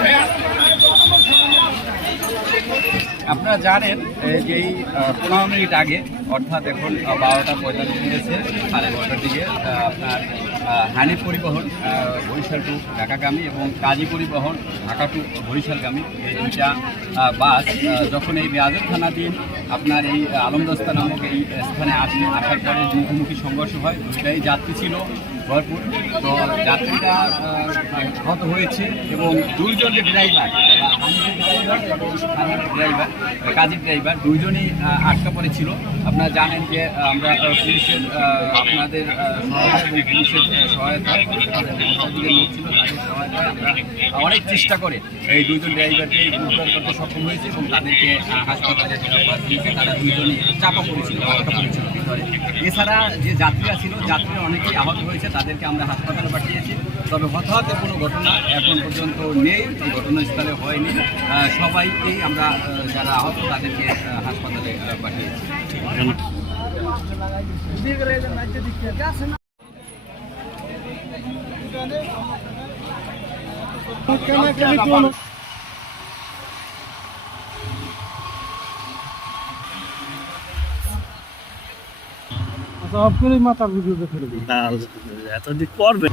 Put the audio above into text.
Hey! আপনারা জানেন যে এই পনেরো মিনিট আগে অর্থাৎ এখন বারোটা পঁয়তাল্লিশ মিনিটে সাড়ে বারোটার দিকে আপনার হানি পরিবহন বরিশাল টু ঢাকাগামী এবং কাজী পরিবহন ঢাকা টু বরিশালগামী। এই দুইটা বাস যখন এই বেয়াজের থানা দিন, আপনার এই আলমদস্তা নামক এই স্থানে আসে, আসার পরে মুখোমুখি সংঘর্ষ হয়। দুইটাই যাত্রী ছিল ভরপুর। তো যাত্রীরা আহত হয়েছে এবং দুইজন ড্রাইভার ড্রাইভার এবং কাজীর ড্রাইভার দুইজনই আটকা পড়েছিল। আপনারা জানেন যে আমরা পুলিশের আপনাদের সহায়তা পুলিশের সহায়তায় তাদের লোক ছিল, তাদের আমরা অনেক চেষ্টা করে এই দুজন ড্রাইভারকে উদ্ধার করতে সক্ষম হয়েছে এবং তাদেরকে হাসপাতালে দিয়েছে। তারা দুইজনই চাপা পড়েছিল আটকা পড়েছিল ভিতরে। এছাড়া যে যাত্রীরা ছিল যাত্রীরা অনেকেই আহত হয়েছে, তাদেরকে আমরা হাসপাতালে পাঠিয়েছি। তবে হতাহতের কোনো ঘটনা এখন পর্যন্ত নেই ঘটনাস্থলে হয়নি। সবাইকেই আমরা যারা আহত, তাদেরকে হাসপাতালে পাঠিয়েছি। সব করে মাথা ভিডিও দেখে এতদিন করবে